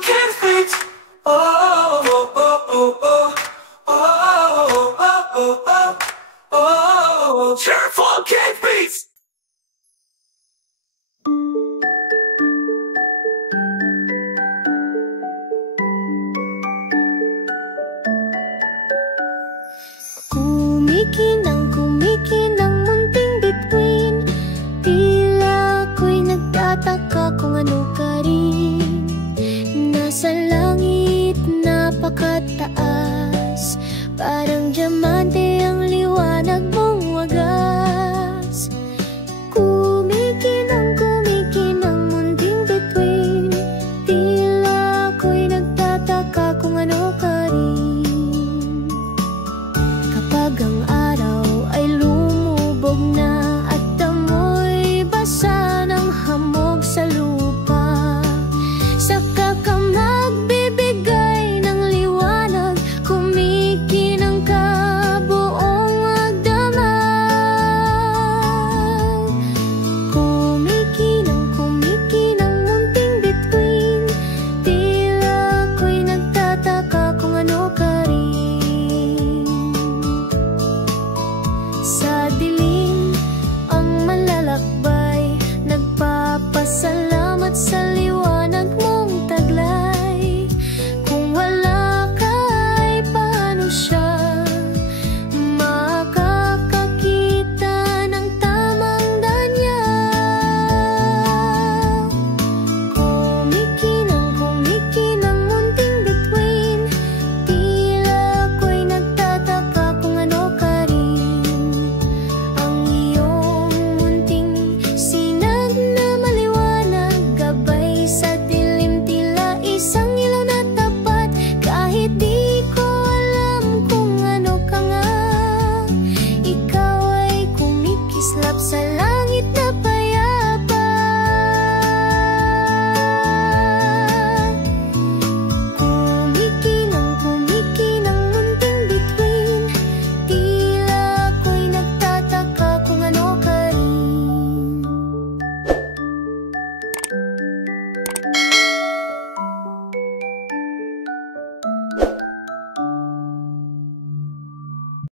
Funky Beats. Oh, oh, oh, oh, oh. Oh, oh, oh, oh, oh. Pure Funky Beats. Kumikinang munting bituin. Tila ako'y nagtataka kung ano ka rin. Nasa langit napakataas, parang diamante